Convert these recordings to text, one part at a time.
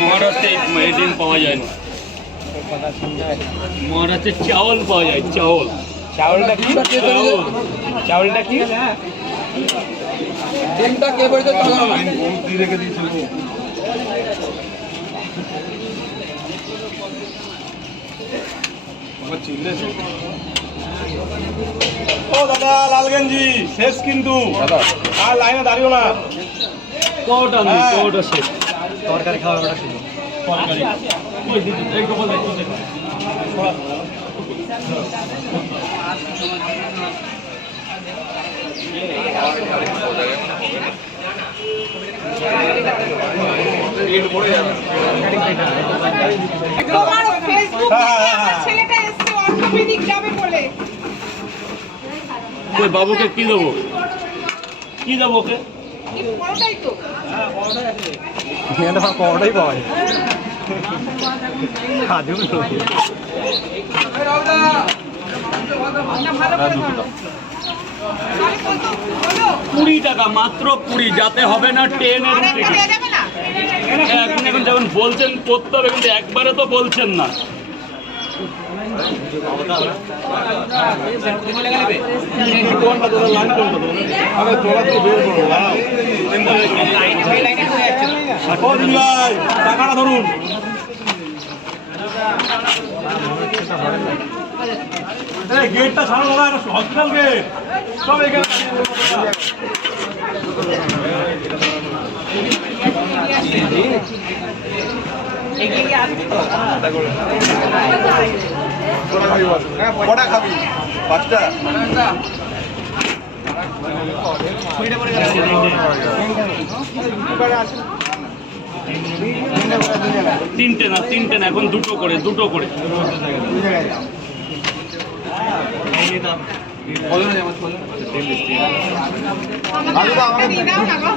মহারাষ্ট্রে এই ডিম পাওয়া যায় না। মহারাষ্ট্রে চাউল পাওয়া যায়, চাউল। চাউলটা কি? চাউলটা কি? ডিমটা কে বলতে রেখে দিয়েছিল। ও দাদা লালগঞ্জি শেষ কিন্তু আর লাইনে দাঁড়িও না। কটা নেই, কটা শেষ। তরকারি খাওয়া ওটা ছিল। তরকারি ওই দিদি এই কপাল দেখো দেখো। তোমার ফেসবুক আমার ছেলেটা এসছে অর্থোপেডিক যাবে বলে। ওই বাবুকে কি দেবো, কি দেবো ওকে? কি পরোটাই তো। এখানে পরোটাই পাওয়া যায়। না ভালো করে ধরো। আরে কত বলো? 20 টাকা মাত্র 20, যাতে হবে না 10 এর আরেকটা থেকে। দেওয়া যাবে না? এখন যেমন বলছেন করতে হবে, কিন্তু একবারে তো বলছেন না। টাকাটা ধরুন। গেটটা ছাড়ো দাদা, হসপিটাল গেট সব এখানে। কটা খাবি? 5টা। তিনটে না, এখন দুটো করে। আমাকে দিয়ে দাও না গো।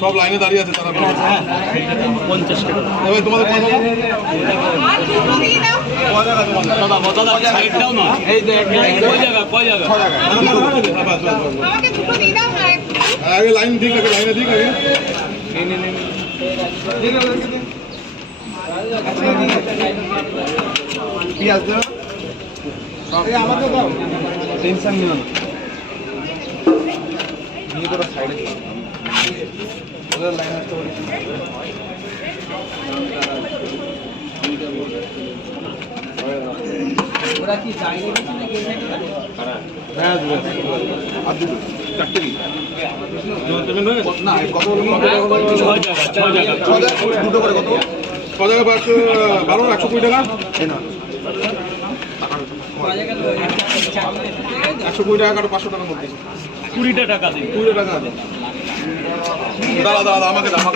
সব লাইনে দাঁড়িয়ে আছে তারা 50 টাকা। এবার তোমাদের কথা বলো। আর দুটো দিয়ে দাও। দাদা সাইড দাও না। এই কয় জায়গা? আমাকে দুটো দিয়ে দাও না। আগে লাইন ঠিক আছে, লাইনে ঠিক আছে। পেঁয়াজ দাও। আমাকে দাও, টেনশন নিও না। নিয়ে তোরা সাইডে লাইন আসতে পারি। ওরা কি চাইলে চারটে কি? না, কত 6 জায়গা। দুটো করে কত? 6 জায়গায় 12 120 টাকা। 120 টাকা কাটো, 500 টাকার মধ্যে 20 টাকা দিন। 20 টাকা আছে। দাদা আমাকে দাও।